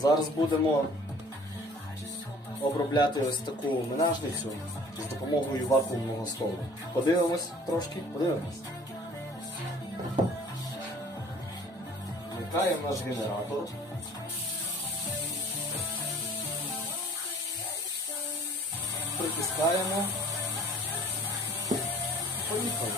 Зараз будемо обробляти ось таку менажницю з допомогою вакуумного столу. Подивимось трошки, подивимось. Вмикаємо наш генератор. Притискаємо. Поїхали.